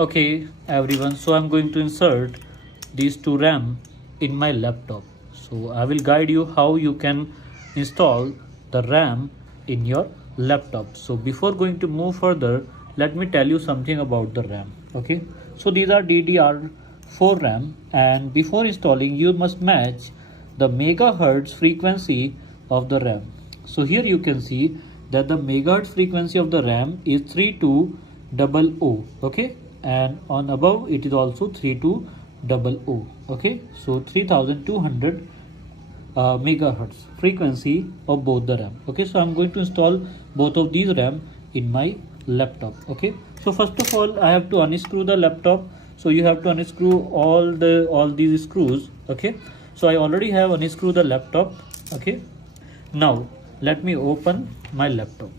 Okay everyone, so I'm going to insert these two RAM in my laptop. So I will guide you how you can install the RAM in your laptop. So before going to move further, let me tell you something about the RAM. Okay, so these are DDR4 RAM, and before installing you must match the megahertz frequency of the RAM. So here you can see that the megahertz frequency of the RAM is 3200. Okay, and on above it is also 3200. Okay, so 3200 megahertz frequency of both the RAM. Okay, so I'm going to install both of these RAM in my laptop. Okay, so first of all I have to unscrew the laptop. So you have to unscrew all these screws. Okay, so I already have unscrewed the laptop. Okay, now let me open my laptop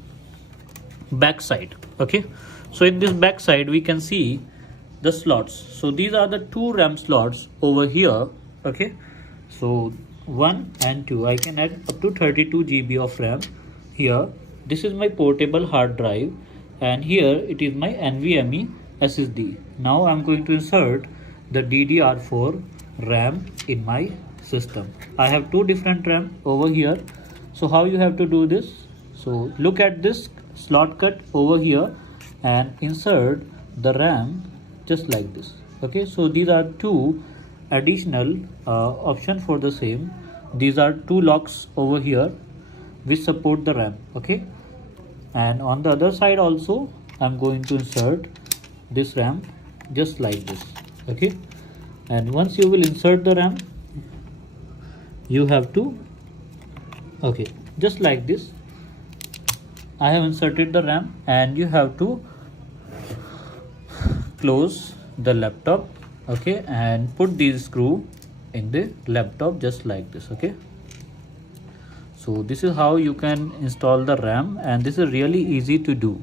back side. Okay, so in this back side we can see the slots. So these are the two RAM slots over here. Okay, so 1 and 2, I can add up to 32 GB of RAM here. This is my portable hard drive, and here it is my NVMe SSD. Now I'm going to insert the DDR4 RAM in my system. I have two different RAM over here. So how you have to do this? So look at this slot cut over here and insert the RAM just like this. Okay, so these are two additional option for the same. These are two locks over here which support the RAM. Okay, and on the other side also I'm going to insert this RAM just like this. Okay, and once you will insert the RAM, you have to, okay, just like this I have inserted the RAM, and you have to close the laptop. Okay, and put these screw in the laptop just like this. Okay, so this is how you can install the RAM, and this is really easy to do.